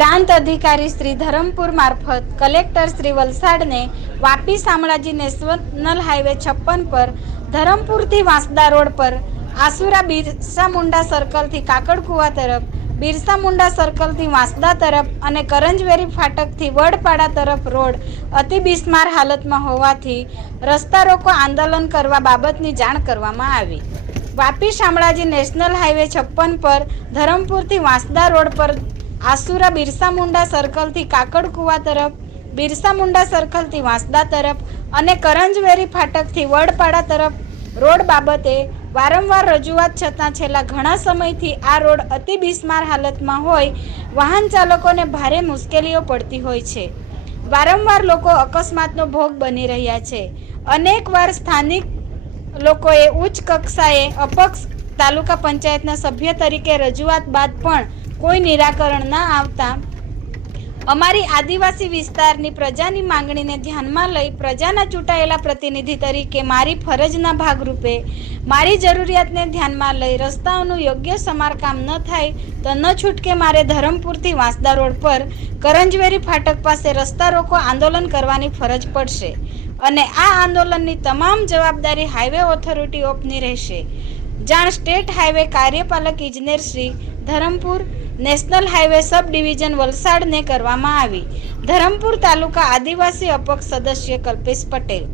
પ્રાંત અધિકારી શ્રી ધરમપુર મારફત કલેક્ટર શ્રી વલસાડને વાપી શામળાજી નેશનલ હાઈવે 56 પર ધરમપુરથી વાંસદા રોડ પર આસુરા બિરસા મુંડા સર્કલથી કાકડકુવા તરફ, બિરસા મુંડા સર્કલથી વાંસદા તરફ અને કરંજવેરી ફાટકથી વડપાડા તરફ રોડ અતિ બિસ્માર હાલતમાં હોવાથી રસ્તા રોકો આંદોલન કરવા બાબતની જાણ કરવામાં આવી. વાપી શામળાજી નેશનલ હાઈવે 56 પર ધરમપુરથી વાંસદા રોડ પર આસુરા બિરસા મુંડા સર્કલથી કાકડકુવા તરફ, બિરસા મુંડા સર્કલથી વાંસદા તરફ અને કરંજવેરી ફાટકથી વડપાડા તરફ રોડ બાબતે વારંવાર રજૂઆત છતાં છેલ્લા ઘણા સમયથી આ રોડ અતિ બિસ્માર હાલતમાં હોય વાહન ચાલકોને ભારે મુશ્કેલીઓ પડતી હોય છે. વારંવાર લોકો અકસ્માતનો ભોગ બની રહ્યા છે. અનેકવાર સ્થાનિક લોકોએ ઉચ્ચ કક્ષાએ અપક્ષ તાલુકા પંચાયતના સભ્ય તરીકે રજૂઆત બાદ પણ કોઈ નિરાકરણ ના આવતા અમારી આદિવાસી વિસ્તારની પ્રજાની માંગણીને ધ્યાનમાં લઈ પ્રજાના ચૂંટાયેલા પ્રતિનિધિ તરીકે મારી ફરજના ભાગરૂપે મારી જરૂરિયાતને ધ્યાનમાં લઈ રસ્તાઓનું યોગ્ય સમારકામ ન થાય તો ન છૂટકે મારે ધરમપુરથી વાંસદા રોડ પર કરંજવેરી ફાટક પાસે રસ્તા રોકો આંદોલન કરવાની ફરજ પડશે અને આ આંદોલનની તમામ જવાબદારી હાઈવે ઓથોરિટી ઓફની રહેશે. જાણ સ્ટેટ હાઈવે કાર્યપાલક ઇજનેર Shri Dharampur national highway sub division વલસાડને કરવામાં આવી. ધરમપુર તાલુકા આદિવાસી અપક્ષ સદસ્ય કલ્પેશ પટેલ.